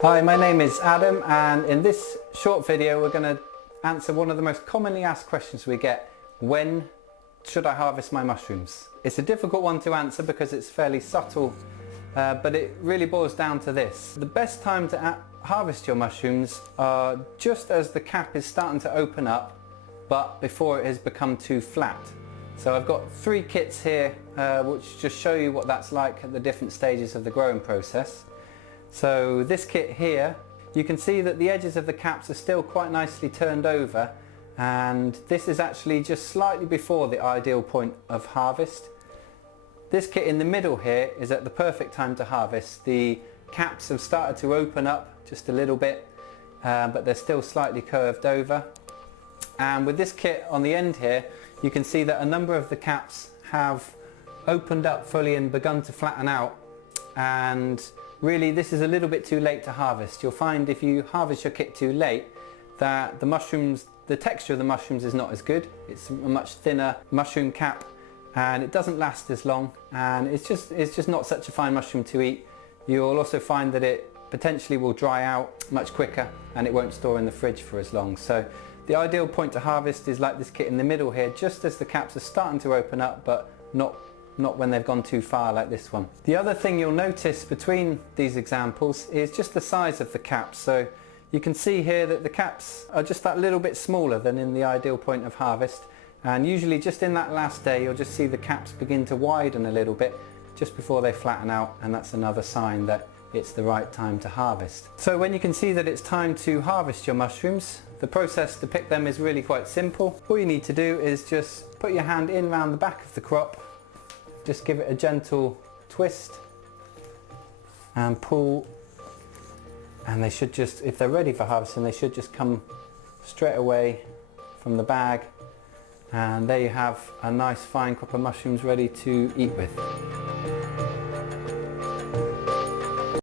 Hi, my name is Adam, and in this short video we're going to answer one of the most commonly asked questions we get: when should I harvest my mushrooms? It's a difficult one to answer because it's fairly subtle, but it really boils down to this. The best time to harvest your mushrooms are just as the cap is starting to open up, but before it has become too flat. So I've got 3 kits here which just show you what that's like at the different stages of the growing process. So this kit here, you can see that the edges of the caps are still quite nicely turned over, and this is actually just slightly before the ideal point of harvest. This kit in the middle here is at the perfect time to harvest. The caps have started to open up just a little bit, but they're still slightly curved over. And with this kit on the end here, you can see that a number of the caps have opened up fully and begun to flatten out, and really this is a little bit too late to harvest. You'll find if you harvest your kit too late that the texture of the mushrooms is not as good. It's a much thinner mushroom cap and it doesn't last as long, and it's just not such a fine mushroom to eat. You'll also find that it potentially will dry out much quicker and it won't store in the fridge for as long. So the ideal point to harvest is like this kit in the middle here, just as the caps are starting to open up, but not when they've gone too far like this one. The other thing you'll notice between these examples is just the size of the caps. So you can see here that the caps are just that little bit smaller than in the ideal point of harvest, and usually just in that last day you'll just see the caps begin to widen a little bit just before they flatten out, and that's another sign that it's the right time to harvest. So when you can see that it's time to harvest your mushrooms, the process to pick them is really quite simple. All you need to do is just put your hand in round the back of the crop, just give it a gentle twist and pull, and they should just, if they're ready for harvesting, they should just come straight away from the bag, and there you have a nice fine crop of mushrooms ready to eat with.